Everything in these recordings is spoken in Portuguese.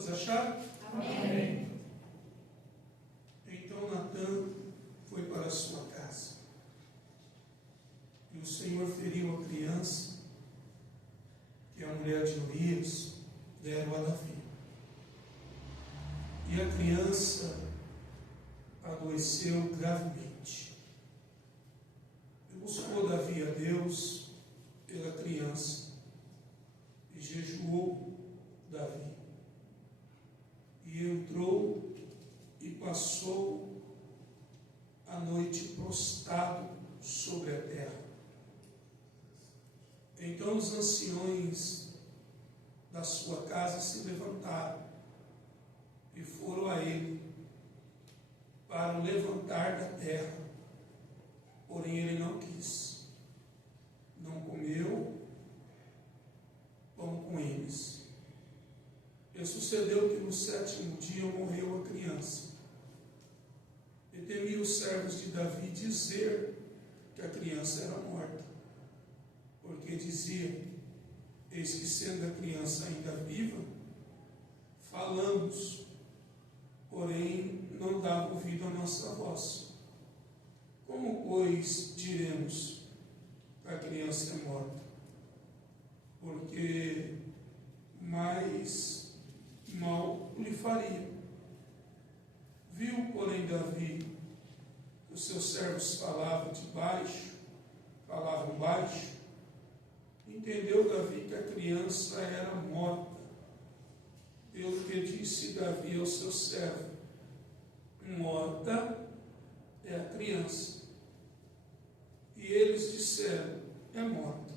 Todos acharam? Amém. Então Natã foi para a sua casa. E o Senhor feriu a criança, que a mulher de Urias deram a Davi. E a criança adoeceu gravemente. E buscou Davi a Deus pela criança, e jejuou Davi. E entrou e passou a noite prostrado sobre a terra. Então os anciões da sua casa se levantaram e foram a ele para o levantar da terra. Porém ele não quis, não comeu pão com eles. E sucedeu que no 7º dia morreu a criança. E temiam os servos de Davi dizer que a criança era morta, porque dizia: eis que sendo a criança ainda viva, falamos, porém não dá ouvido à nossa voz. Como, pois, diremos que a criança é morta? Porque mais mal lhe faria. Viu, porém, Davi que os seus servos falavam baixo. Entendeu Davi que a criança era morta, pelo que disse Davi ao seu servo: morta é a criança. E eles disseram: é morta.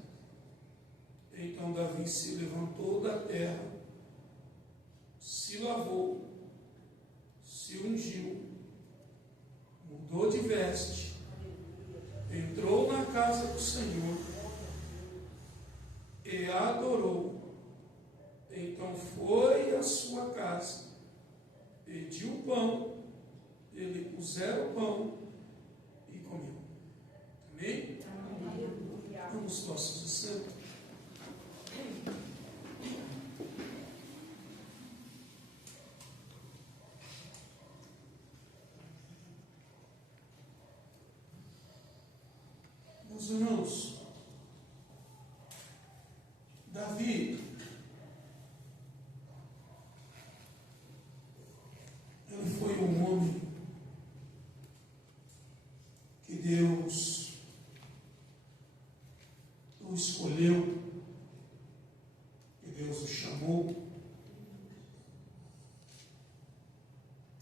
Então Davi se levantou da terra, se lavou, se ungiu, mudou de veste, entrou na casa do Senhor e adorou. Então foi à sua casa, pediu pão, ele puseram o pão e comeu. Amém? Vamos nossos assentos. Meus irmãos, Davi, ele foi um homem que Deus o escolheu, que Deus o chamou,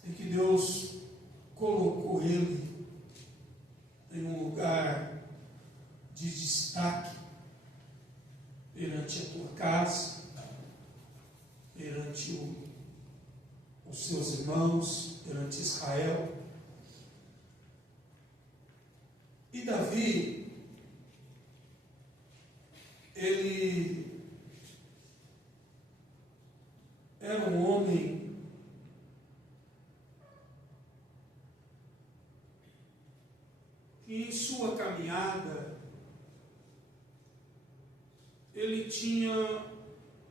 e que Deus colocou ele em um lugar de destaque perante a tua casa, perante os seus irmãos, perante Israel. E Davi, ele era um homem que em sua caminhada ele tinha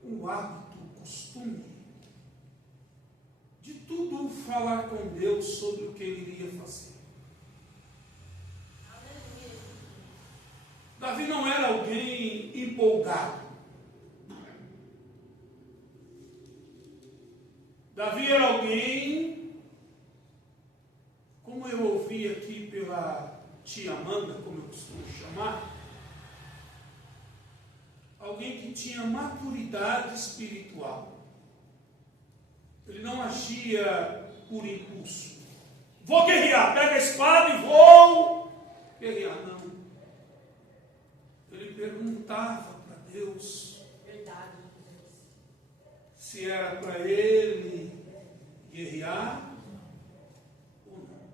o hábito, o costume de tudo falar com Deus sobre o que ele iria fazer. Davi não era alguém empolgado. Davi era alguém, como eu ouvi aqui pela tia Amanda, como eu costumo chamar, alguém que tinha maturidade espiritual. Ele não agia por impulso. Vou guerrear, pega a espada e vou guerrear. Não. Ele perguntava para Deus se era para ele guerrear ou não.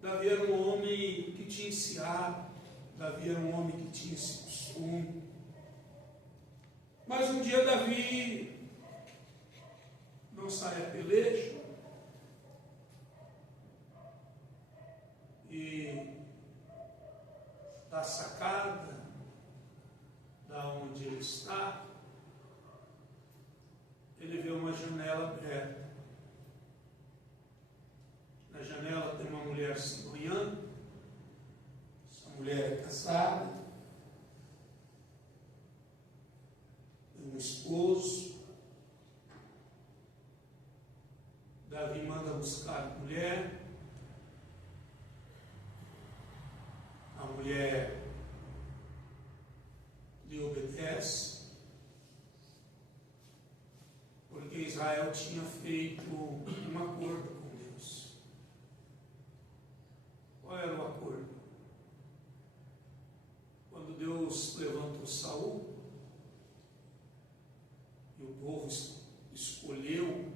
Davi era um homem que tinha esse hábito. Davi era um homem que tinha esse costume. Mas um dia Davi não sai a pelejo e da sacada da onde ele está, ele vê uma janela aberta. Na janela tem uma mulher se banhando. Essa mulher é casada, tem um esposo. Davi manda buscar a mulher. A mulher lhe obedece, porque Israel tinha feito um acordo com Deus. Qual era o acordo? Quando Deus levantou Saul, e o povo escolheu,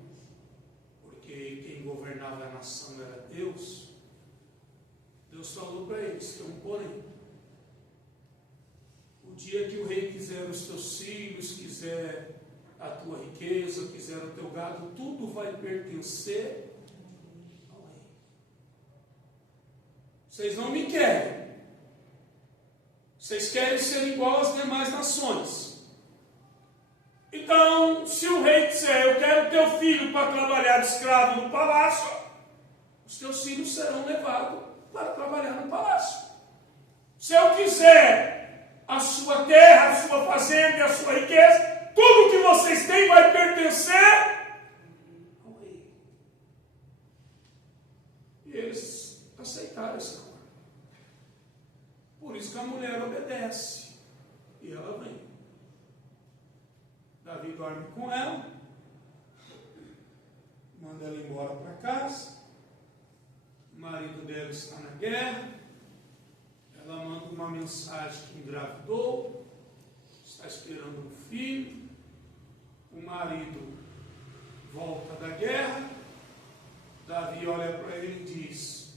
porque quem governava a nação era Deus, Deus falou para eles: tem um porém. O dia que o rei quiser os teus filhos, quiser a tua riqueza, quiser o teu gado, tudo vai pertencer ao rei. Vocês não me querem. Vocês querem ser igual às demais nações. Então, se o rei disser: eu quero teu filho para trabalhar de escravo no palácio, os teus filhos serão levados para trabalhar no palácio. Se eu quiser a sua terra, a sua fazenda e a sua riqueza, tudo que vocês têm vai pertencer ao rei. E eles aceitaram esse acordo. Por isso que a mulher obedece. E ela vem. Davi dorme com ela, manda ela embora para casa. O marido dela está na guerra. Ela manda uma mensagem que engravidou, está esperando um filho. O marido volta da guerra. Davi olha para ele e diz: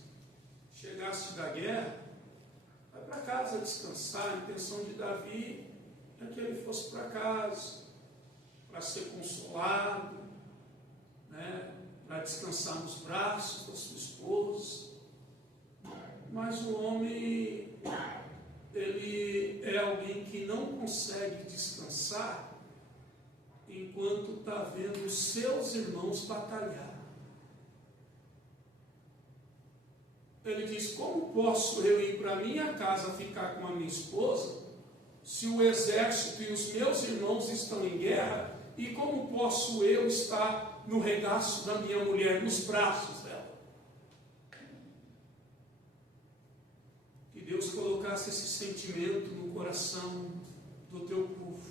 chegaste da guerra, vai para casa descansar. A intenção de Davi é que ele fosse para casa, para ser consolado, né, para descansar nos braços da sua esposa. Mas o homem, ele é alguém que não consegue descansar enquanto está vendo os seus irmãos batalhar. Ele diz: como posso eu ir para minha casa ficar com a minha esposa, se o exército e os meus irmãos estão em guerra? E como posso eu estar no regaço da minha mulher, nos braços dela? Que Deus colocasse esse sentimento no coração do teu povo.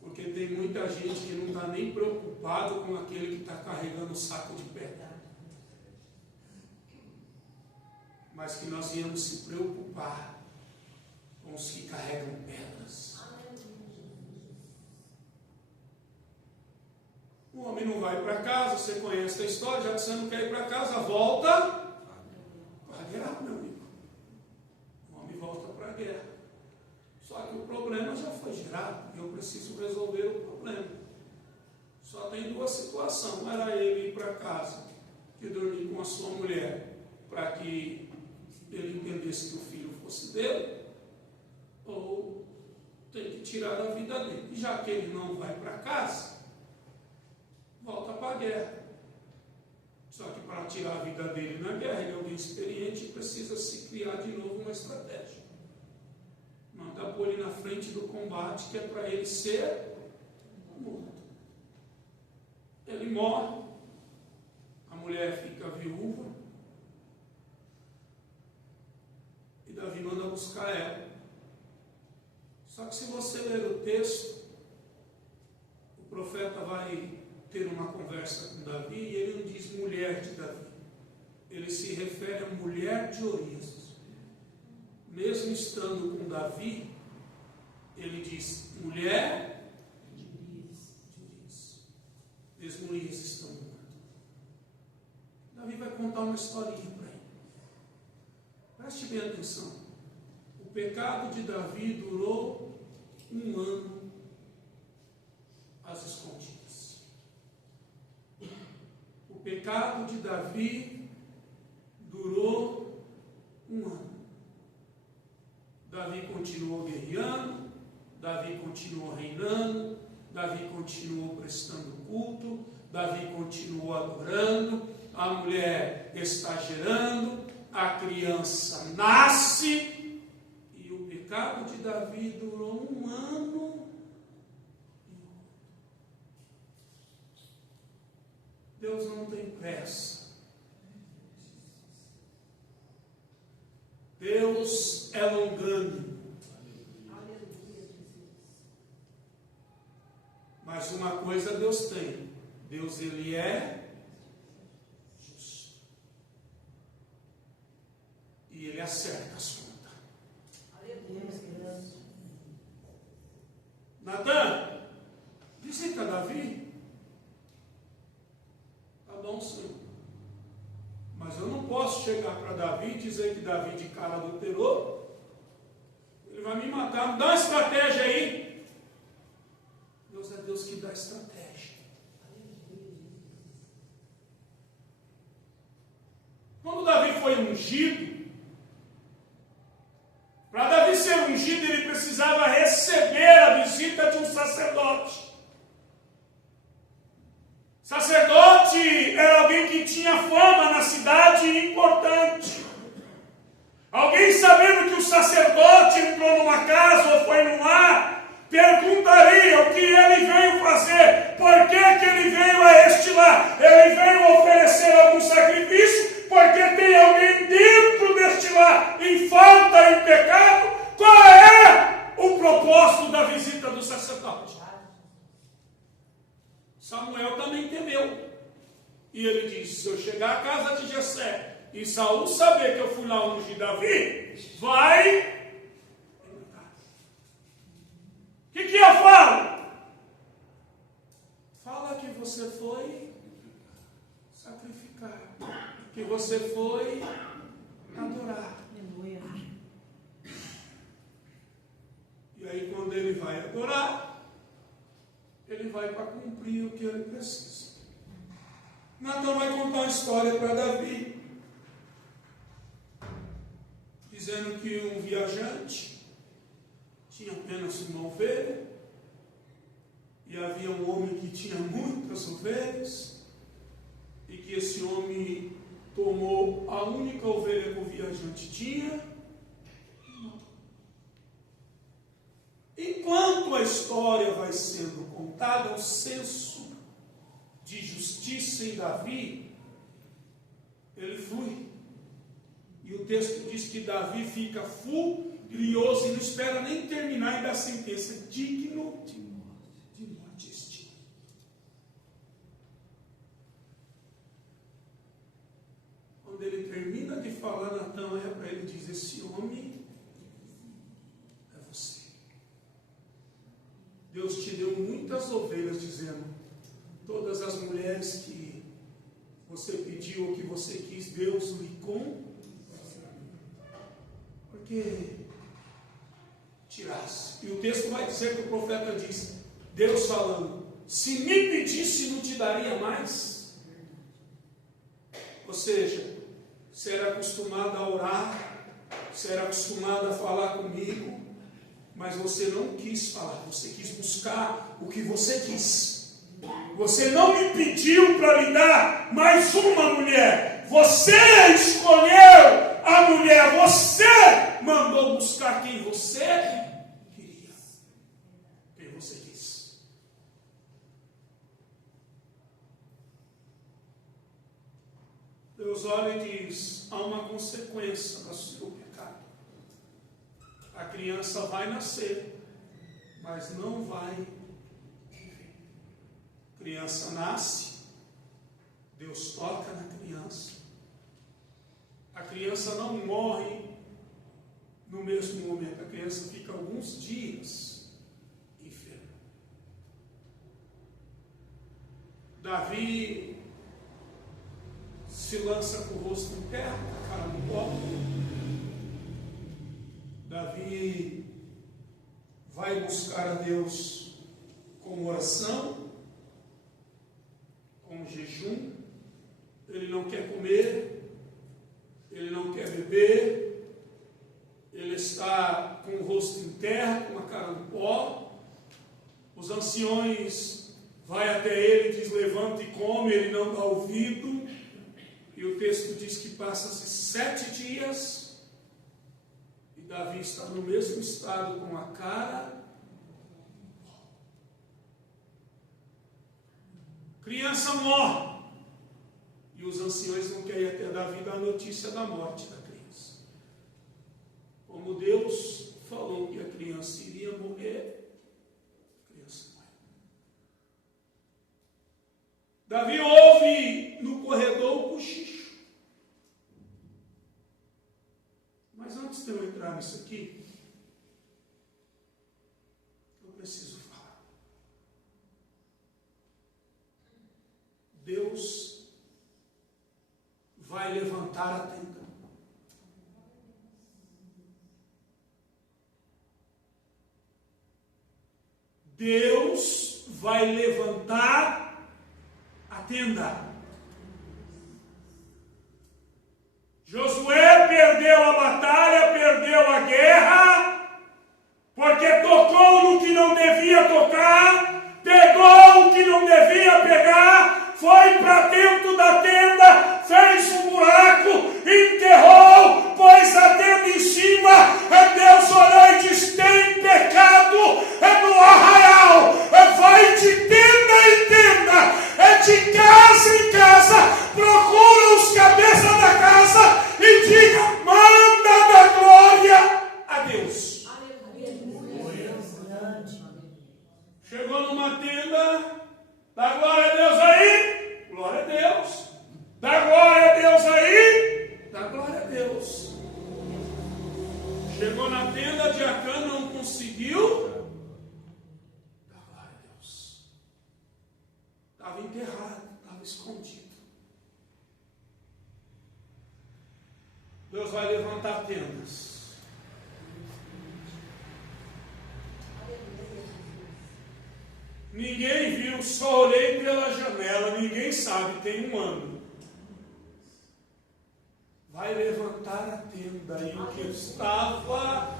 Porque tem muita gente que não está nem preocupado com aquele que está carregando o saco de pedra. Mas que nós íamos se preocupar com os que carregam pedras. O homem não vai para casa, você conhece a história, já que você não quer ir para casa, volta para a guerra, meu amigo. O homem volta para a guerra. Só que o problema já foi gerado e eu preciso resolver o problema. Só tem duas situações: não era ele ir para casa e dormir com a sua mulher para que ele entendesse que o filho fosse dele, ou tem que tirar a vida dele. E já que ele não vai para casa, volta para a guerra. Só que para tirar a vida dele na guerra, ele é alguém experiente e precisa se criar de novo uma estratégia. Manda pôr ele na frente do combate, que é para ele ser morto. Ele morre, a mulher fica viúva, e Davi manda buscar ela. Só que se você ler o texto, o profeta vai ter uma conversa com Davi e ele não diz mulher de Davi, ele se refere a mulher de Urias. Mesmo estando com Davi, ele diz mulher de Urias. Mesmo Urias estando morto. Davi vai contar uma historinha para ele. Preste bem atenção. O pecado de Davi durou 1 ano às escondidas. O pecado de Davi durou 1 ano. Davi continuou guerreando, Davi continuou reinando, Davi continuou prestando culto, Davi continuou adorando, a mulher está gerando, a criança nasce, e o pecado de Davi durou 1 ano. Deus não tem pressa. Deus é longânimo. Mas uma coisa Deus tem. Deus, ele é justo. E ele acerta as contas. Natan, visita Davi. Tá bom, senhor. Mas eu não posso chegar para Davi e dizer que Davi de cara adulterou. Ele vai me matar. Me dá uma estratégia aí. Deus é Deus que dá estratégia. Quando Davi foi ungido, para Davi ser ungido, ele precisava receber a visita de um sacerdote. Sacerdote era alguém que tinha fama na cidade importante. Alguém sabendo que o sacerdote entrou numa casa ou foi num lar, perguntaria o que ele veio fazer, por que ele veio a este lar. Ele veio oferecer algum sacrifício, porque tem alguém dentro deste lar em falta, em pecado. Qual é o propósito da visita do sacerdote? Samuel também temeu. E ele disse: se eu chegar à casa de Jessé e Saul saber que eu fui lá ungir Davi, vai. O que eu falo? Fala que você foi sacrificar, que você foi adorar. E aí quando ele vai adorar, ele vai para cumprir o que ele precisa. Natan vai contar uma história para Davi, dizendo que um viajante tinha apenas uma ovelha, e havia um homem que tinha muitas ovelhas, e que esse homem tomou a única ovelha que o viajante tinha. Enquanto a história vai sendo contada, o senso de justiça em Davi, ele flui. E o texto diz que Davi fica furioso e não espera nem terminar e dá a sentença: digno de morte este. Quando ele termina de falar, Natan olha para ele e diz: esse homem é você. Deus te deu muitas ovelhas, dizendo: todas as mulheres que você pediu ou que você quis, Deus lhe concedeu. Porque tirasse. E o texto vai dizer que o profeta diz, Deus falando: se me pedisse, não te daria mais. Ou seja, você era acostumado a orar, você era acostumado a falar comigo, mas você não quis falar, você quis buscar o que você quis. Você não me pediu para lhe dar mais uma mulher. Você escolheu a mulher, você mandou buscar quem você queria, quem você quis. Deus olha e diz: há uma consequência do seu pecado. A criança vai nascer, mas não vai viver. A criança nasce, Deus toca na criança. A criança não morre no mesmo momento, a criança fica alguns dias enferma. Davi se lança com o rosto em terra, com a cara no pó. Davi vai buscar a Deus com oração, com jejum. Ele não quer comer, ele não quer beber, ele está com o rosto em terra, com a cara no pó, Os anciões vai até ele e diz: levanta e come. Ele não dá ouvido. E o texto diz que passa-se 7 dias e Davi está no mesmo estado, com a cara. Criança morre. E os anciões não querem até Davi dar a notícia da morte da criança. Como Deus falou que a criança iria morrer, a criança morreu. Davi ouve no corredor o cochicho. Mas antes de eu entrar nisso aqui, eu preciso falar. Deus vai levantar a tenda. Deus vai levantar a tenda. Josué perdeu a batalha, perdeu a guerra, porque tocou no que não devia tocar, pegou o que não devia pegar, foi para dentro da tenda, fez um buraco, enterrou, pôs a tenda em cima. Deus olhou e disse: tem pecado no arraial, vai de tenda em tenda, de casa em casa, procura os cabeças da casa e diga: manda da glória a Deus. Chegou numa tenda, dá glória a Deus aí, glória a Deus. Dá glória a Deus aí, dá glória a Deus. Chegou na tenda de Acã, não conseguiu, dá glória a Deus. Estava enterrado, estava escondido. Deus vai levantar tendas. Ninguém viu, só olhei pela janela, ninguém sabe, tem um ano. Vai levantar a tenda, e o que estava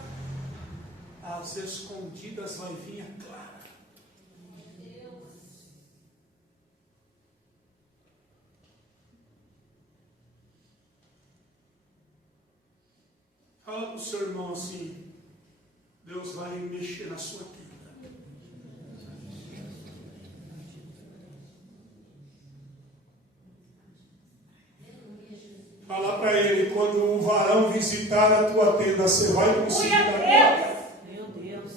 às escondidas vai vir a clara. Fala para o seu irmão assim: Deus vai mexer na sua tenda. Fala para ele: quando um varão visitar a tua tenda, você vai conseguir a glória. Meu Deus.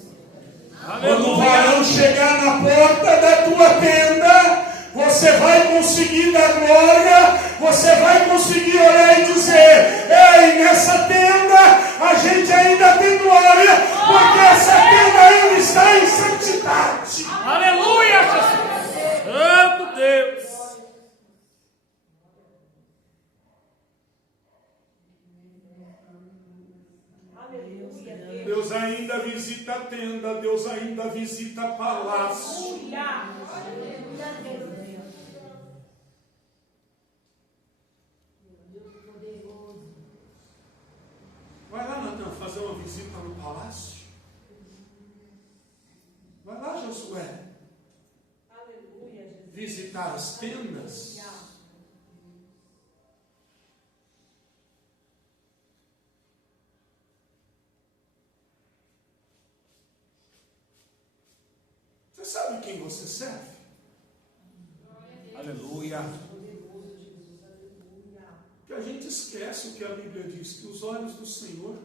Quando o varão chegar na porta da tua tenda, você vai conseguir dar glória. Você vai conseguir olhar e dizer: ei, nessa tenda a gente ainda tem glória, porque essa tenda ainda está em santidade. Aleluia, Jesus. Santo Deus. Deus ainda visita a tenda, Deus ainda visita palácio. Vai lá, Natan, fazer uma visita no palácio. Vai lá, Josué. Visitar as tendas. Você sabe quem você serve? Aleluia. Que a gente esquece o que a Bíblia diz, que os olhos do Senhor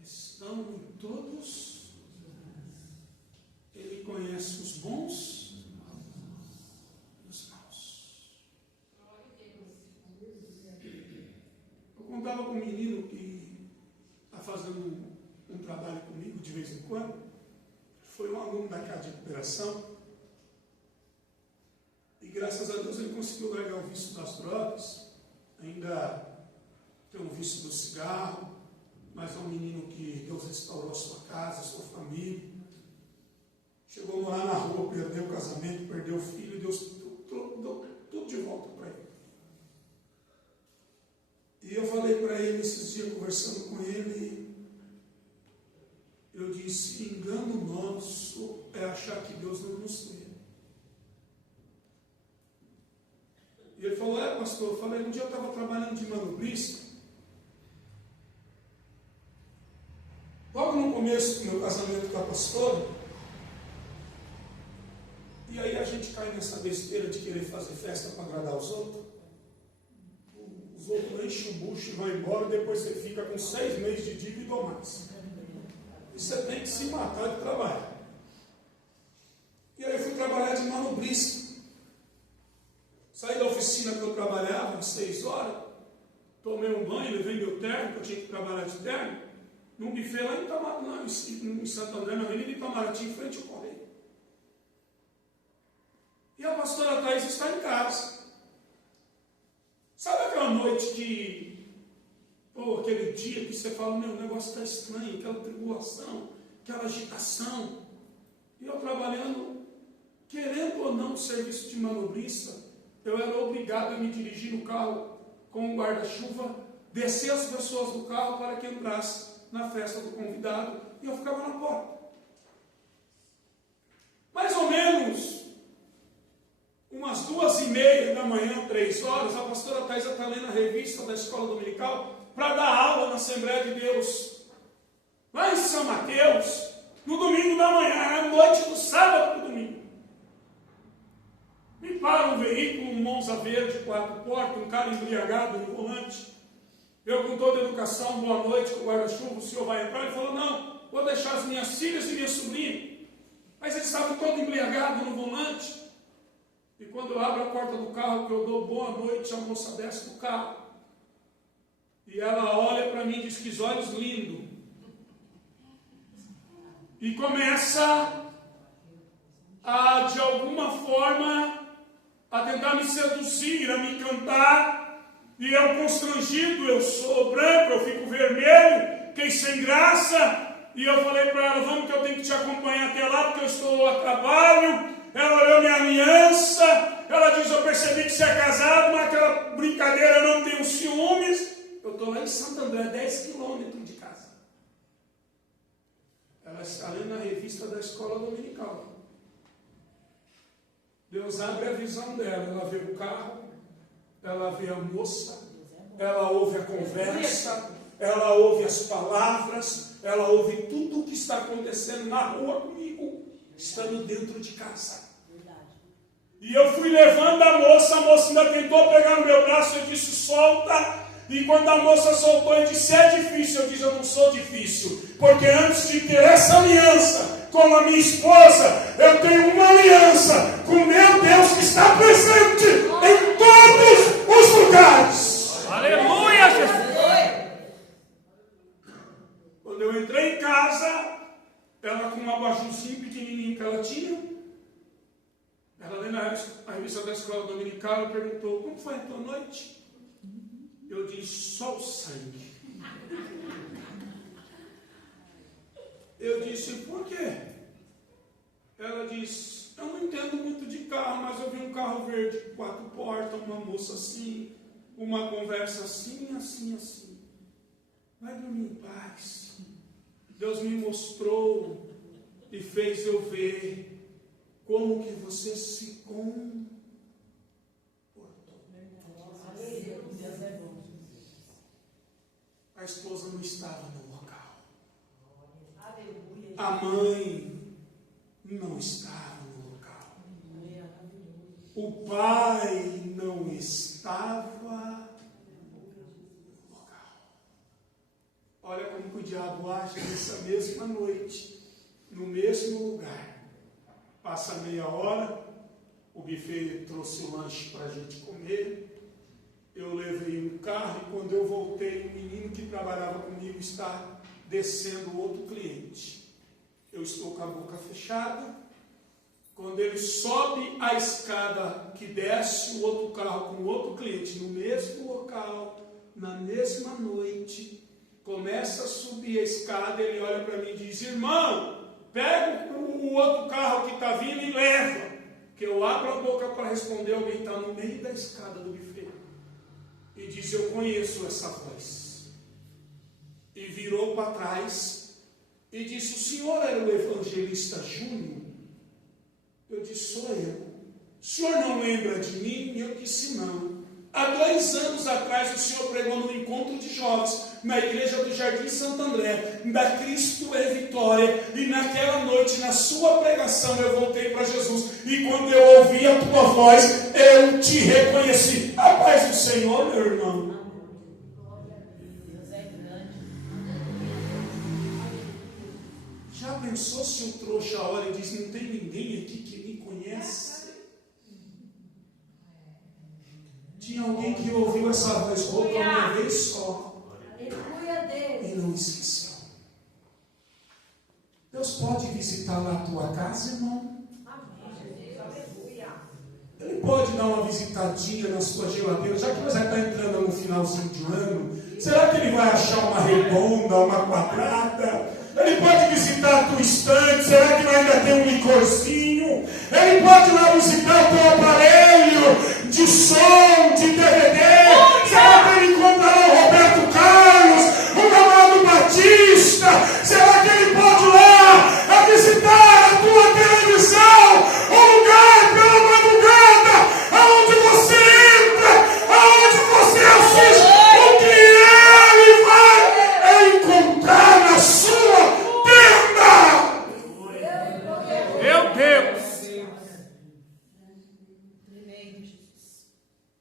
estão em todos. Ele conhece os bons e os maus. Eu contava com um menino que está fazendo um trabalho comigo de vez em quando. Foi um aluno da casa de recuperação. E graças a Deus ele conseguiu largar o vício das drogas. Ainda tem um vício do cigarro, mas é um menino que Deus restaurou a sua casa, a sua família. Chegou a morar na rua, perdeu o casamento, perdeu o filho, Deus deu tudo de volta para ele. E eu falei para ele esses dias, conversando com ele, eu Eu disse: engano nosso é achar que Deus não nos vê. E ele falou: pastor, eu falei, um dia eu estava trabalhando de manobrista, logo no começo do meu casamento com a pastora, e aí a gente cai nessa besteira de querer fazer festa para agradar os outros. Os outros enchem o bucho e vão embora, depois você fica com 6 meses de dívida ou mais. E você tem que se matar de trabalho. E aí eu fui trabalhar de manobrista. Saí da oficina que eu trabalhava às 6 horas, tomei um banho, levei meu terno, que eu tinha que trabalhar de terno, num buffet lá em Santo André, na Avenida Itamaraty, em frente ao Correio. E a pastora Thais está em casa. Sabe aquela noite aquele dia que você fala: meu, o negócio está estranho, aquela tribulação, aquela agitação. E eu trabalhando, querendo ou não, o serviço de manobrista, eu era obrigado a me dirigir no carro com um guarda-chuva, descer as pessoas do carro para que entrasse na festa do convidado, e eu ficava na porta. Mais ou menos umas 2:30 da manhã, 3 horas, a pastora Thais está lendo a revista da escola dominical para dar aula na Assembleia de Deus, lá em São Mateus, no domingo da manhã, à noite do sábado para o domingo. Me para um veículo, um Monza verde, 4 portas, um cara embriagado no volante. Eu, com toda a educação, boa noite, com o guarda-chuva, o senhor vai entrar? Ele falou: não, vou deixar as minhas filhas e minha sobrinha. Mas eles estavam todos embriagados no volante. E quando eu abro a porta do carro, que eu dou boa noite, a moça desce do carro. E ela olha para mim e diz: que olhos lindos. E começa a, de alguma forma, a tentar me seduzir, a me cantar. E eu constrangido, eu sou branco, eu fico vermelho, fiquei sem graça. E eu falei para ela: vamos que eu tenho que te acompanhar até lá, porque eu estou a trabalho. Ela olhou minha aliança, ela diz: eu percebi que você é casado, mas aquela brincadeira, eu não tenho ciúmes. Eu estou lá em Santo André, 10 quilômetros de casa. Ela está lendo a revista da escola dominical. Deus abre a visão dela, ela vê o carro, ela vê a moça, ela ouve a conversa, ela ouve as palavras, ela ouve tudo o que está acontecendo na rua comigo, estando dentro de casa. E eu fui levando a moça ainda tentou pegar no meu braço, eu disse: solta. E quando a moça soltou, eu disse: é difícil. Eu disse: eu não sou difícil, porque antes de ter essa aliança com a minha esposa, eu tenho uma aliança com meu Deus que está presente em todos os lugares. Aleluia, Jesus! Quando eu entrei em casa, ela com um abajurzinho pequenininho que ela tinha, ela lendo a revista da escola dominical, ela perguntou: como foi a tua noite? Eu disse: só o sangue. Eu disse: por quê? Ela disse: eu não entendo muito de carro, mas eu vi um carro verde, 4 portas, uma moça assim, uma conversa assim, assim, assim. Vai dormir em paz. Deus me mostrou e fez eu ver como que você se comportou. A esposa não estava no local. A mãe não estava no local. O pai não estava no local. Olha como o diabo age nessa mesma noite, no mesmo lugar. Passa meia hora, o buffet trouxe o lanche para a gente comer. Eu levei um carro e quando eu voltei, o menino que trabalhava comigo está descendo outro cliente. Eu estou com a boca fechada. Quando ele sobe a escada que desce o outro carro com o outro cliente no mesmo local, na mesma noite, começa a subir a escada, ele olha para mim e diz: irmão, pega o outro carro que está vindo e leva. Que eu abro a boca para responder, alguém está no meio da escada do buffet. E diz: eu conheço essa voz. E virou para trás e disse: o senhor era o evangelista Júnior? Eu disse: sou eu. O senhor não lembra de mim? Eu disse: não. Há 2 anos atrás o senhor pregou no encontro de jovens, na igreja do Jardim Santo André, da Cristo é Vitória, e naquela noite, na sua pregação, eu voltei para Jesus, e quando eu ouvi a tua voz, eu te reconheci. A paz do Senhor, meu irmão. Já pensou se o trouxa olha e diz: não tem ninguém aqui que me conhece? Tinha alguém que ouviu essa voz rouca uma vez só e não esqueceu. Deus pode visitar lá a tua casa, irmão. Ele pode dar uma visitadinha na sua geladeira, já que nós já estamos entrando no finalzinho de ano. Será que ele vai achar uma redonda, uma quadrada? Ele pode visitar a tua estante. Será que ainda tem um licorzinho? Ele pode ir lá visitar o teu aparelho de som, de DVD. Será que ele encontrará o Roberto Carlos, o Amado Batista? Será que ele pode ir lá visitar a tua televisão? Um lugar pela madrugada, aonde você entra, aonde você assiste. O que ele vai encontrar na sua tenda? Meu Deus!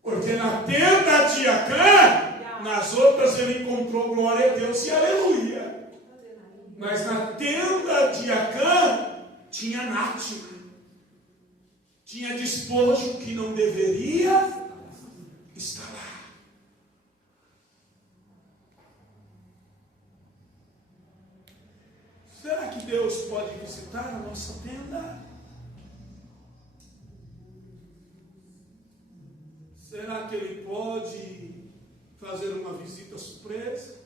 Porque na tenda de Acã, nas outras ele encontrou glória a Deus e aleluia. Mas na tenda de Acã tinha Nath, tinha despojo que não deveria estar lá. Será que Deus pode visitar a nossa tenda? Será que Ele pode fazer uma visita surpresa?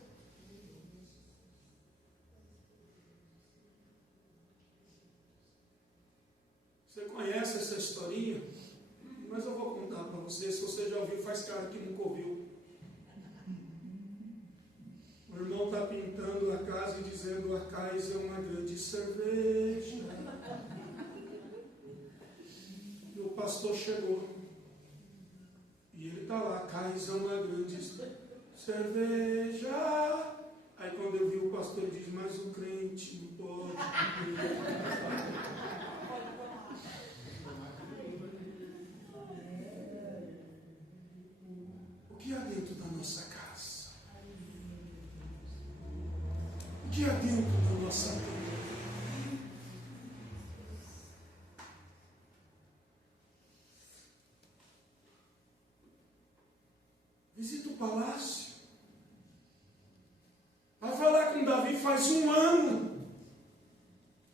Você conhece essa historinha? Mas eu vou contar para você. Se você já ouviu, faz cara que nunca ouviu. O irmão está pintando a casa e dizendo: a casa é uma grande cerveja. E o pastor chegou. E ele está lá: a casa é uma grande cerveja. Aí quando eu vi o pastor, ele diz: mas o crente não pode. O que há dentro da nossa casa? O que há dentro da nossa vida? Visita o palácio. Vai falar com Davi faz 1 ano.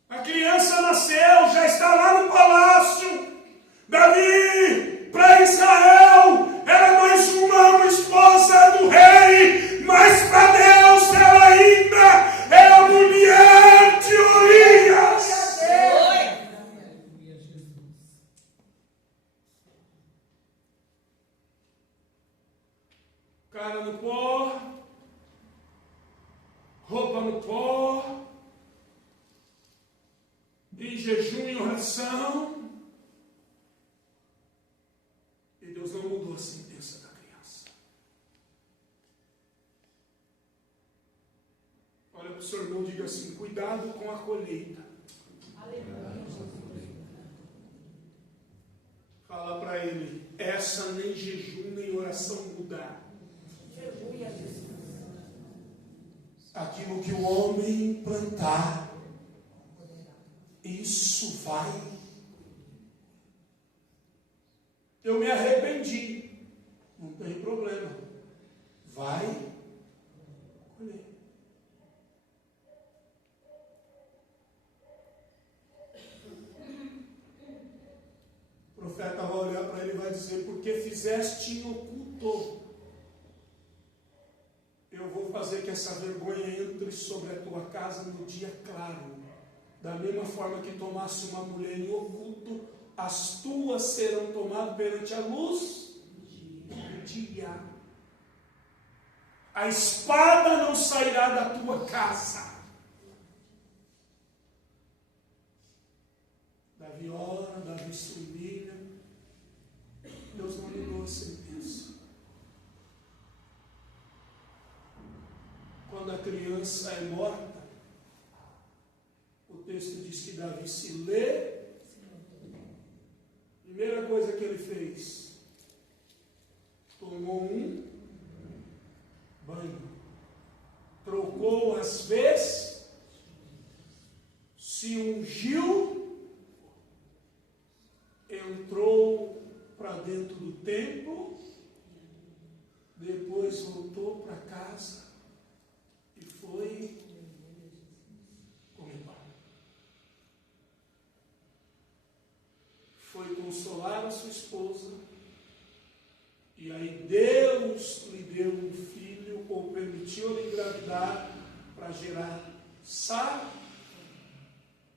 A criança nasceu, já está lá no palácio. Davi, para Israel, era mais uma esposa do rei, mas para Deus ela ainda é a mulher de Urias. Cara no pó, roupa no pó, em jejum e oração. E Deus não mudou a sentença da criança. Olha para o seu irmão e diga assim: cuidado com a colheita. Aleluia. Fala para ele: essa nem jejum nem oração muda. Aquilo que o homem plantar, isso vai. Eu me arrependi, não tem problema, vai colher. O profeta vai olhar para ele e vai dizer: porque fizeste em oculto, eu vou fazer que essa vergonha entre sobre a tua casa no dia claro. Da mesma forma que tomasse uma mulher em oculto, as tuas serão tomadas perante a luz do dia. A espada não sairá da tua casa. Davi ora, Davi se humilha. Deus não lhe deu a sentença. Quando a criança é morta, o texto diz que Davi se lê. Primeira coisa que ele fez, tomou um banho, trocou as vestes, se ungiu, entrou para dentro do templo, depois voltou para casa e foi comer pão. Foi consolar a sua esposa, e aí Deus lhe deu um filho, ou permitiu-lhe engravidar para gerar Sara.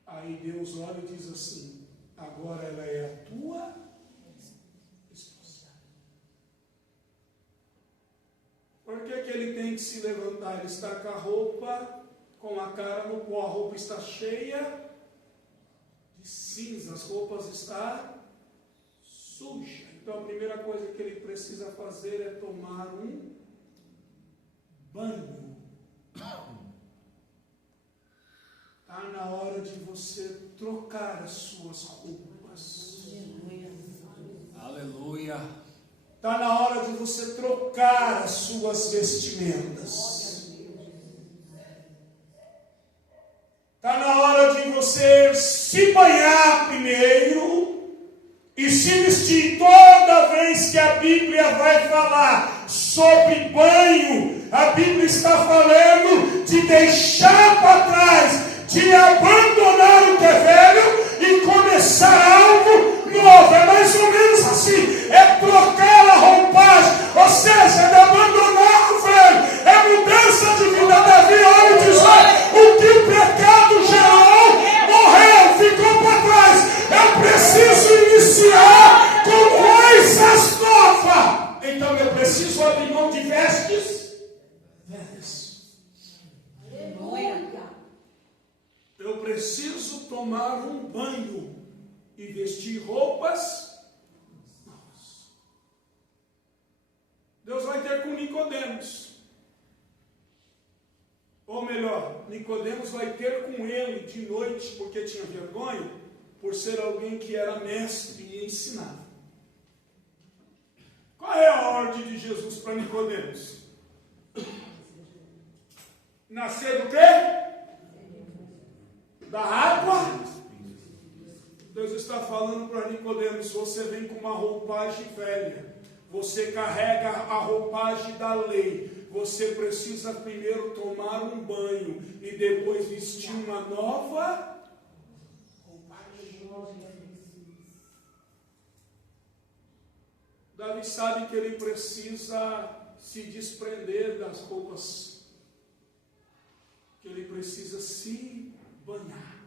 Aí Deus olha e diz assim: agora ela é a tua esposa. Por que ele tem que se levantar? Ele está com a roupa, com a cara no pó, a roupa está cheia de cinza, as roupas estão sujas. Então a primeira coisa que ele precisa fazer é tomar um banho. Está na hora de você trocar as suas roupas. Aleluia. Está na hora de você trocar as suas vestimentas. Está na hora de você se banhar primeiro e se vestir. Toda vez que a Bíblia vai falar sobre banho, a Bíblia está falando de deixar para trás, de abandonar o que é velho e começar algo novo. É mais ou menos assim, é trocar a roupagem, ou seja, de abandonar o velho, é mudança de vida. Davi olha e diz: o que o pecado gerou, morreu, ficou para trás. Eu preciso iniciar com coisas novas. Então eu preciso abrir mão de vestes velhas. Eu preciso tomar um banho e vestir roupas novas. Deus vai ter com Nicodemos. Ou melhor, Nicodemos vai ter com ele de noite, porque tinha vergonha, por ser alguém que era mestre e ensinava. Qual é a ordem de Jesus para Nicodemos? Nascer do quê? Da água. Deus está falando para Nicodemos: você vem com uma roupagem velha, você carrega a roupagem da lei, você precisa primeiro tomar um banho e depois vestir uma nova roupagem. Davi sabe que ele precisa se desprender das roupas, que ele precisa se banhar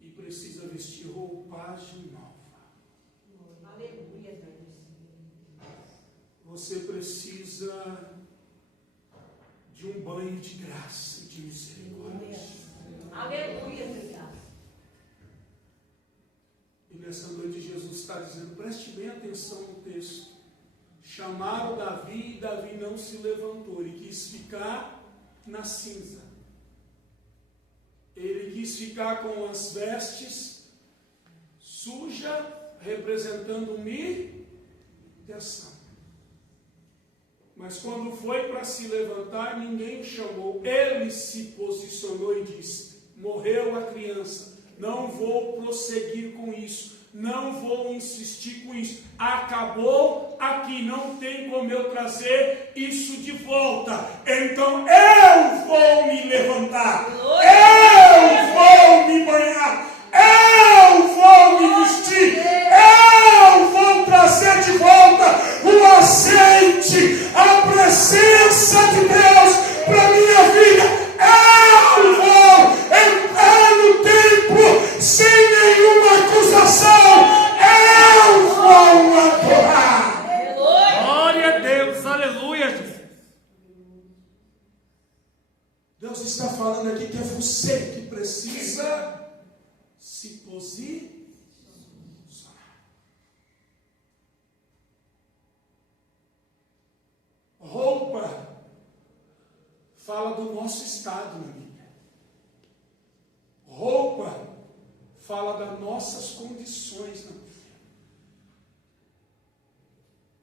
e precisa vestir roupagem nova. Aleluia, Deus. Você precisa de um banho de graça e de misericórdia. Aleluia, Deus. E nessa noite Jesus está dizendo, preste bem atenção no texto. Chamaram Davi e Davi não se levantou, ele quis ficar na cinza. Ele quis ficar com as vestes sujas, representando humilhação. Mas quando foi para se levantar, ninguém o chamou. Ele se posicionou e disse: morreu a criança, não vou prosseguir com isso, não vou insistir com isso, acabou aqui, não tem como eu trazer isso de volta, então eu vou me levantar, eu vou me banhar, eu vou me vestir, eu vou trazer de volta o azeite, a presença de Deus para minha vida. Eu vou entrar no templo sem nenhuma acusação. Eu vou adorar. Glória a Deus, aleluia. Deus está falando aqui que é você que precisa se posicionar. Roupa fala do nosso estado na Bíblia. Roupa fala das nossas condições na Bíblia.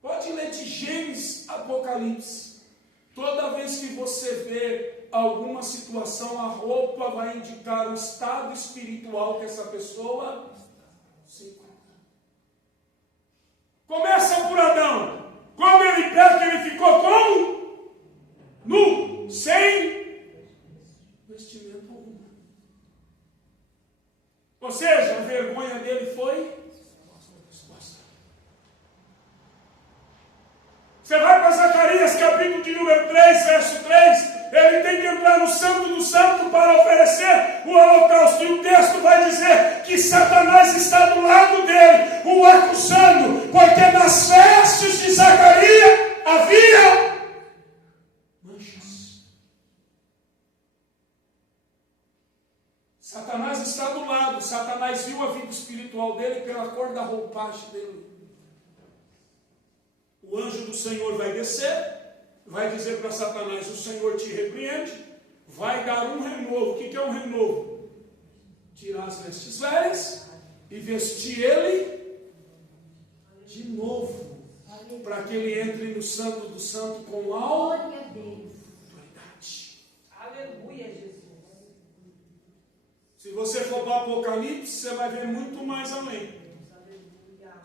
Pode ler de Gênesis, Apocalipse. Toda vez que você vê alguma situação, a roupa vai indicar o estado espiritual que essa pessoa se encontra. Começa por Adão. Quando ele peca, ele ficou como? Nu, sem vestimenta alguma. Ou seja, a vergonha dele foi exposta. Você vai para Zacarias, capítulo de número 3, verso 3. Ele tem que entrar no Santo do Santo para oferecer o holocausto. E o texto vai dizer que Satanás está do lado dele, o acusando, porque nas vestes de Zacarias havia manchas. Satanás está do lado. Satanás viu a vida espiritual dele pela cor da roupagem dele. O anjo do Senhor vai descer, vai dizer para Satanás: o Senhor te repreende, vai dar um renovo. O que é um renovo? Tirar as vestes velhas e vestir ele de novo, para que ele entre no Santo do Santo com autoridade. Aleluia, Jesus. Se você for para Apocalipse, você vai ver muito mais além.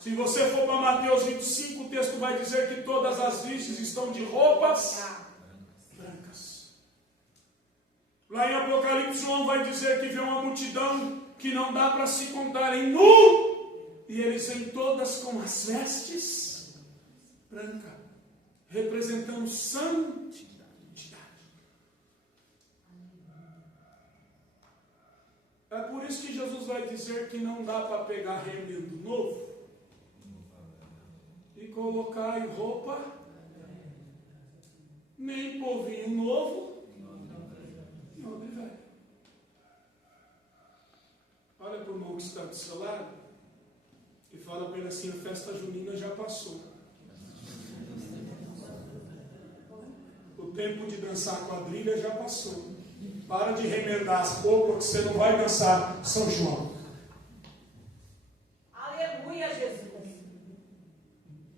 Se você for para Mateus 25, o texto vai dizer que todas as virgens estão de roupas brancas. Lá em Apocalipse, João vai dizer que vê uma multidão que não dá para se contar em nu, e eles vêm todas com as vestes brancas, representando santidade. É por isso que Jesus vai dizer que não dá para pegar remendo novo e colocar em roupa, nem povinho novo, nem odre velho. Olha para o irmão que está do seu lado e fala para ele assim: a festa junina já passou. O tempo de dançar quadrilha já passou. Para de remendar as roupas, que você não vai dançar São João. Aleluia, Jesus.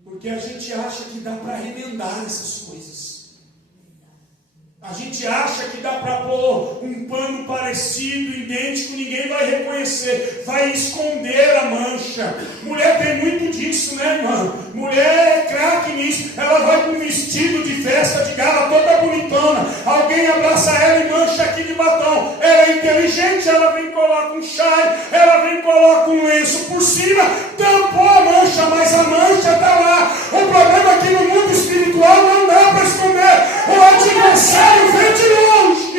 Porque a gente acha que dá para remendar essas coisas. A gente acha que dá para pôr um pano parecido, idêntico, ninguém vai reconhecer, vai esconder a mancha. Mulher tem muito disso, né, irmã? Mulher é craque nisso. Ela vai com um vestido de festa de gala toda bonitona. Alguém abraça ela e mancha aqui de batom. Ela é inteligente, ela vem e coloca um chai, ela vem e coloca um lenço por cima, tampou a mancha, mas a mancha está lá. O problema é que no mundo espiritual não dá para esconder. O adversário vem de longe.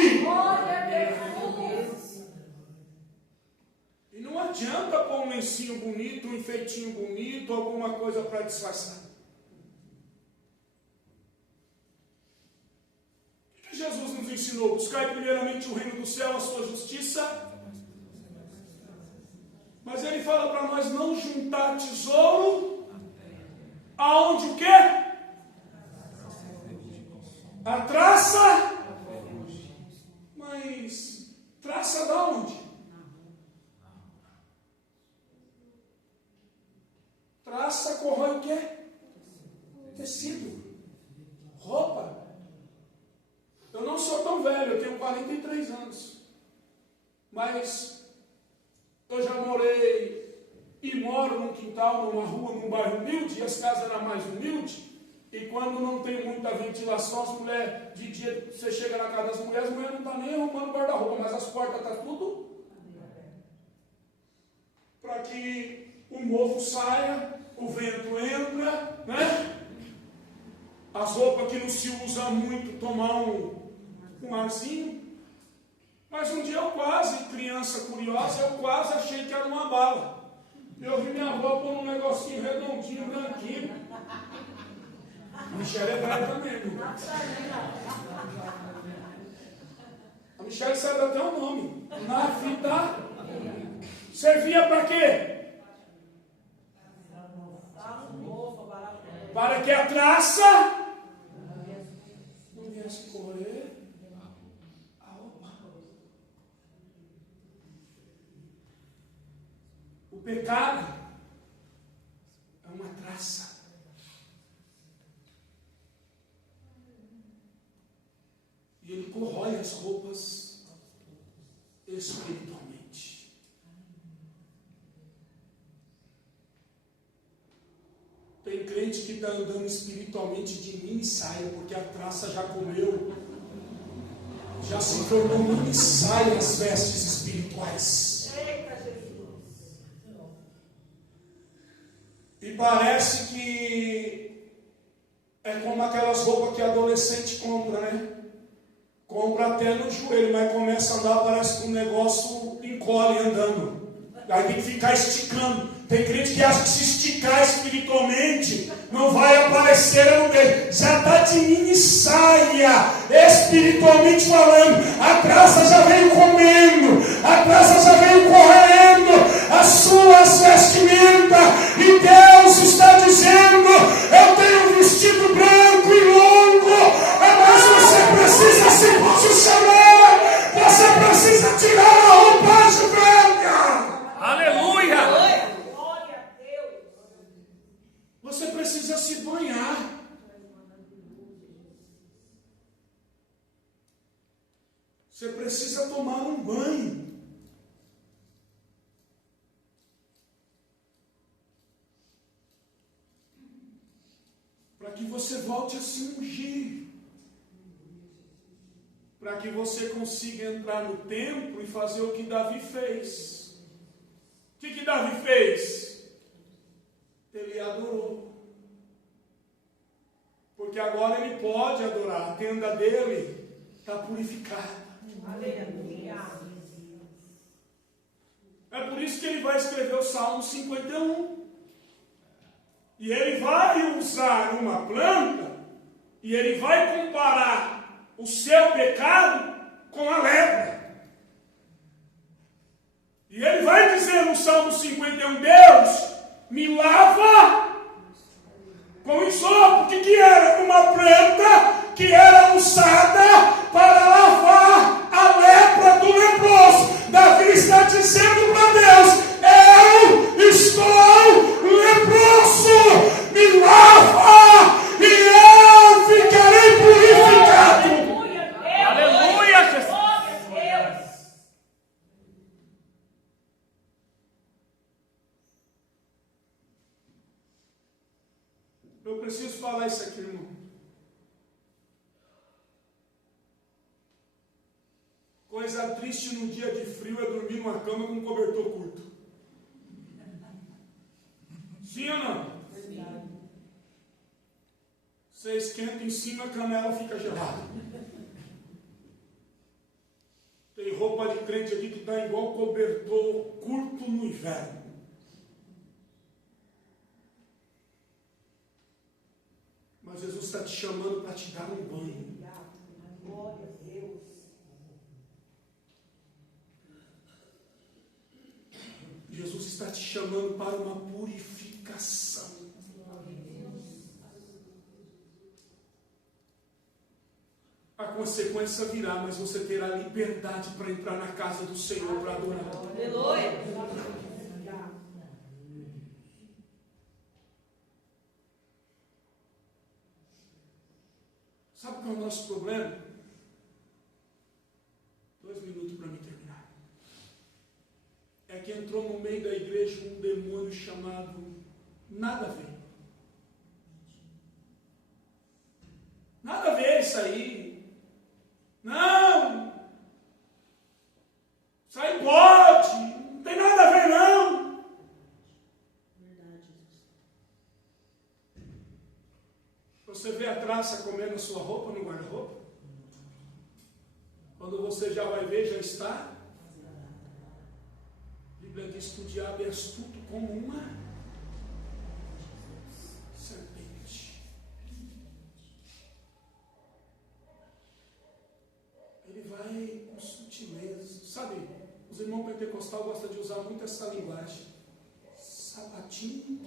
E não adianta pôr um lencinho bonito, um enfeitinho bonito, alguma coisa para disfarçar. O que Jesus nos ensinou? Buscar primeiramente o reino do céu, a sua justiça. Mas ele fala para nós não juntar tesouro aonde o quê? A traça. Mas traça da onde? Traça corrói o quê? Tecido. Roupa. Eu não sou tão velho, eu tenho 43 anos. Mas eu já morei e moro num quintal, numa rua, num bairro humilde, e as casas eram mais humildes. E quando não tem muita ventilação, as mulheres, de dia, você chega na casa das mulheres, as mulheres não estão nem arrumando guarda-roupa, mas as portas estão tudo para que o mofo saia, o vento entra, né? As roupas que não se usa muito, tomar um arzinho. Mas um dia eu quase, criança curiosa, eu quase achei que era uma bala. Eu vi minha avó pôr um negocinho redondinho, branquinho. A Michelle é velha também, viu? A Michelle sabe até o nome. Na fita servia para quê? Para que a traça não viesse correr a roupa. O pecado é uma traça. E ele corrói as roupas espiritualmente. Tem crente que está andando espiritualmente de mini saia, porque a traça já comeu, já se tornou mini saia as vestes espirituais. E parece que é como aquelas roupas que adolescente compra, né? Compra até no joelho, mas começa a andar, parece que o negócio encolhe andando. Aí tem que ficar esticando. Tem crente que acha que se esticar espiritualmente não vai aparecer a nudez. Já está de mini saia, espiritualmente falando. A traça já veio comendo, a traça já veio correndo as suas vestimentas. E Deus está dizendo: eu tenho um vestido branco e longo, mas você precisa se posicionar, você precisa tirar a roupagem velha. Aleluia! Você precisa se banhar. Você precisa tomar um banho. Para que você volte a se ungir. Para que você consiga entrar no templo e fazer o que Davi fez. O que Davi fez? Ele adorou. Porque agora ele pode adorar. A tenda dele está purificada. Aleluia. É por isso que ele vai escrever o Salmo 51. E ele vai usar uma planta e ele vai comparar o seu pecado com a lepra. E ele vai dizer no Salmo 51, Deus me lava com isopo. O que era? Uma planta que era usada para lavar a lepra do leproso. Davi está dizendo para Deus: eu estou leproso, me lava e eu ficarei purificado. Aleluia, Jesus! Eu preciso falar isso aqui, irmão. Coisa triste no dia de frio é dormir numa cama com um cobertor curto. Sim ou não? Você esquenta em cima, a canela fica gelada. Tem roupa de crente aqui que está igual cobertor curto no inverno. Mas Jesus está te chamando para te dar um banho. Glória a Deus. Jesus está te chamando para uma purificação. A consequência virá, mas você terá liberdade para entrar na casa do Senhor para adorar. Aleluia. Sabe qual é o nosso problema? 2 minutos para me terminar. É que entrou no meio da igreja um demônio chamado nada a ver. Nada a ver isso aí. Não! Isso aí pode! Não tem nada a ver, não! Você vê a traça comendo a sua roupa no guarda-roupa? Quando você já vai ver, já está. A Bíblia diz que o diabo é astuto como uma serpente. Ele vai com sutileza. Sabe, Os irmãos pentecostais gostam de usar muito essa linguagem. Sapatinho.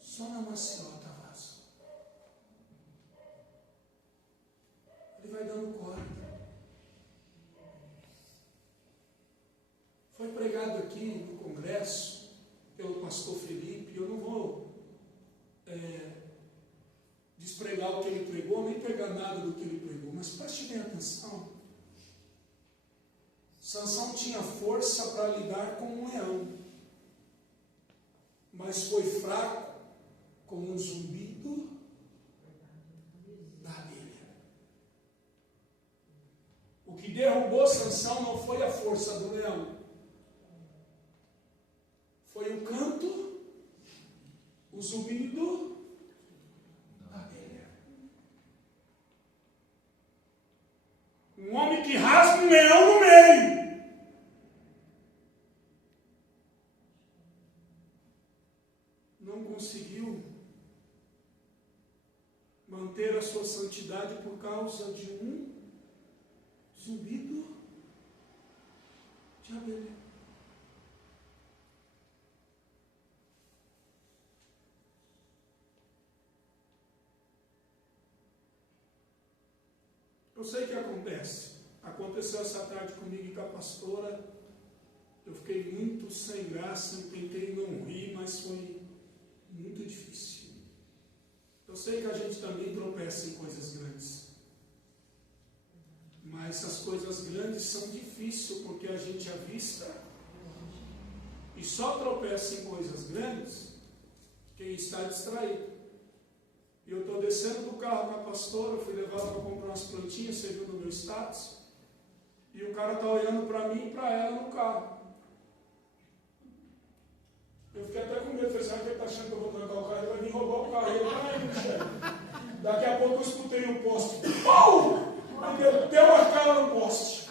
Só na maciota, vaso. Ele vai dando corda. Foi pregado aqui no congresso pelo pastor Felipe. Eu não vou despregar o que ele pregou, nem pregar nada do que ele pregou, mas preste bem atenção. Sansão tinha força para lidar com um leão, mas foi fraco como um zumbido da abelha. O que derrubou Sansão não foi a força do leão, foi o canto, o zumbido da abelha. Um homem que rasga um leão no meio. Não conseguiu manter a sua santidade por causa de um zumbido de abelha. Eu sei que acontece. Aconteceu essa tarde comigo e com a pastora. Eu fiquei muito sem graça, eu tentei não rir, mas foi muito difícil. Eu sei que a gente também tropeça em coisas grandes. Mas essas coisas grandes são difíceis porque a gente avista e só tropeça em coisas grandes quem está distraído. E eu estou descendo do carro com a pastora, eu fui levar ela para comprar umas plantinhas, você viu no meu status, e o cara está olhando para mim e para ela no carro. Eu fiquei até com medo, falei, será que ele está achando que eu vou trancar o carro? Ele vai vir roubar o carro, ele está indo, chefe. Daqui a pouco eu escutei um poste, pau! Deu a cara no poste.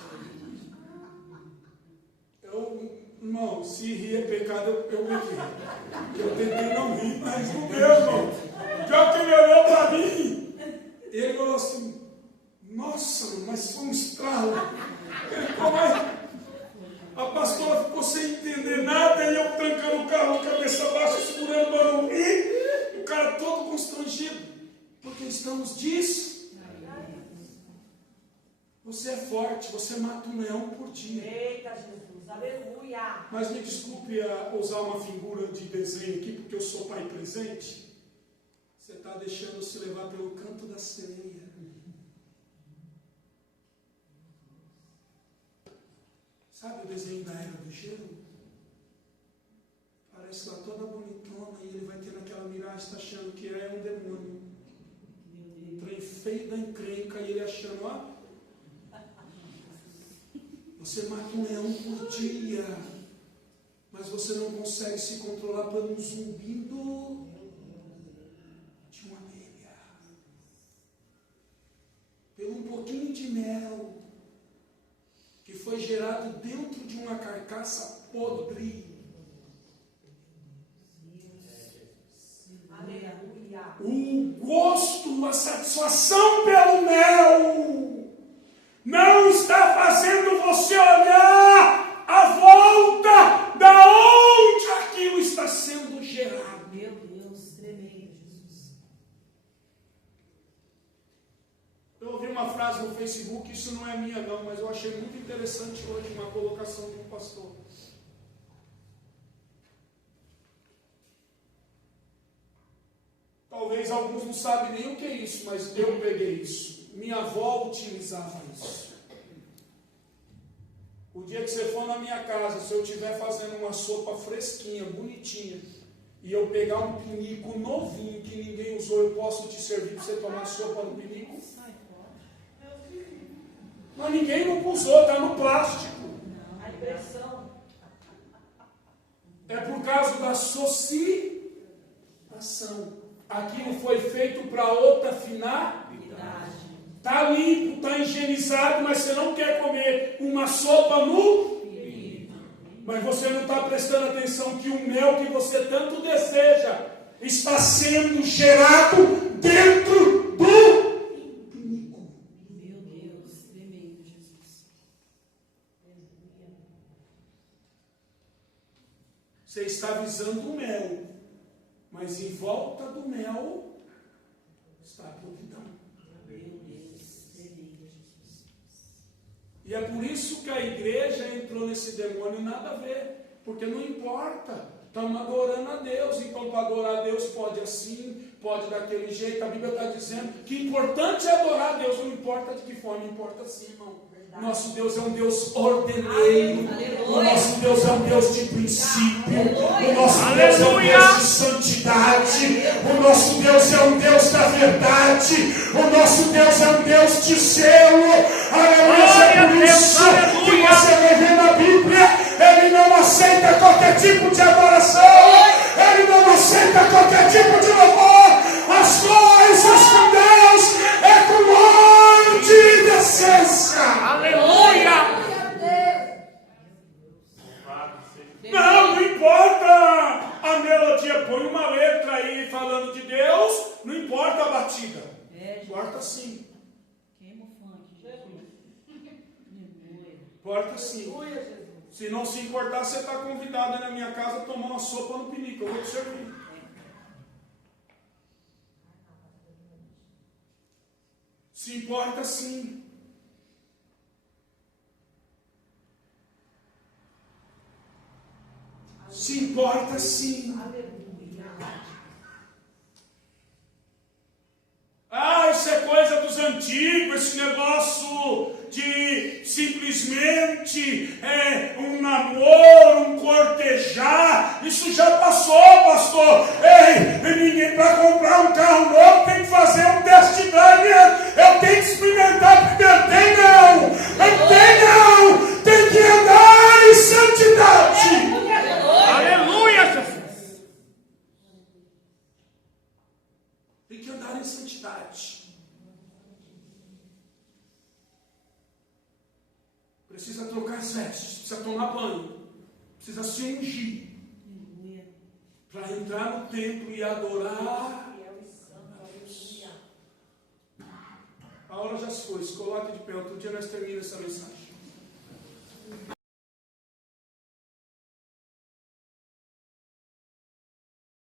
Irmão, se rir é pecado, eu peguei. Eu tentei não rir, mas não deu, irmão. Pior que ele olhou para mim, ele falou assim, nossa, mas foi um estralo. Ele falou, mas a pastora ficou sem entender nada, e eu trancando o carro, cabeça baixa, segurando para não rir, o cara todo constrangido, porque estamos disso. Você é forte, você mata um leão por dia. Eita Jesus, aleluia. Mas me desculpe usar uma figura de desenho aqui, porque eu sou pai presente. Você está deixando se levar pelo canto da sereia. Sabe o desenho da Era do Gelo? Parece lá toda bonitona e ele vai ter naquela miragem, está achando que é um demônio. Um trem feio da encrenca e ele achando, ó. Você mata um leão por dia, mas você não consegue se controlar pelo zumbido de uma abelha, pelo um pouquinho de mel que foi gerado dentro de uma carcaça podre. Aleluia. O gosto, a satisfação pelo mel não está fazendo você olhar a volta da onde aquilo está sendo gerado. Meu Deus, tremendo, Jesus. Eu ouvi uma frase no Facebook, isso não é minha não, mas eu achei muito interessante hoje, uma colocação de um pastor. Talvez alguns não sabem nem o que é isso, mas eu peguei isso. Minha avó utilizava isso. O dia que você for na minha casa, se eu estiver fazendo uma sopa fresquinha, bonitinha, e eu pegar um pinico novinho que ninguém usou, eu posso te servir para você tomar sopa no pinico? Mas ninguém não usou, está no plástico. A impressão. É por causa da associação. Aquilo foi feito para outra finalidade. Está limpo, está higienizado, mas você não quer comer uma sopa no pinico. Mas você não está prestando atenção que o mel que você tanto deseja está sendo gerado dentro do pinico. Meu Deus, tremendo, Jesus. Você está visando o mel, mas em volta do mel está a podridão. E é por isso que a igreja entrou nesse demônio, nada a ver, porque não importa, estamos adorando a Deus, então para adorar a Deus pode assim, pode daquele jeito, a Bíblia está dizendo que importante é adorar a Deus, não importa de que forma, importa sim, irmão. Nosso Deus é um Deus ordeneiro. O nosso Deus é um Deus de princípio. O nosso Deus é um Deus de santidade. O nosso Deus é um Deus da verdade. O nosso Deus é um Deus de zelo. Aleluia. É por isso que você vai ver na Bíblia, Ele não aceita qualquer tipo de adoração. Ele não aceita qualquer tipo de louvor. As coisas com Deus é com ordem e decência. Aleluia! Não importa a melodia, põe uma letra aí falando de Deus, não importa a batida. Importa sim. Queima o funk, Jesus. Importa sim. Se não se importar, você está convidado aí na minha casa a tomar uma sopa no pinico. Eu vou te servir. Se importa sim. Se importa sim. Ah, isso é coisa dos antigos, esse negócio de simplesmente um namoro, um cortejar. Isso já passou, pastor. Ei, ninguém para comprar um carro novo tem que fazer um test drive. Eu tenho que experimentar primeiro. Tem não. Tem que andar em santidade. Aleluia, Jesus! Tem que andar em santidade. Precisa trocar as vestes, precisa tomar banho, precisa se ungir para entrar no templo e adorar a Deus. A hora já se foi, se coloque de pé, outro dia nós terminamos essa mensagem.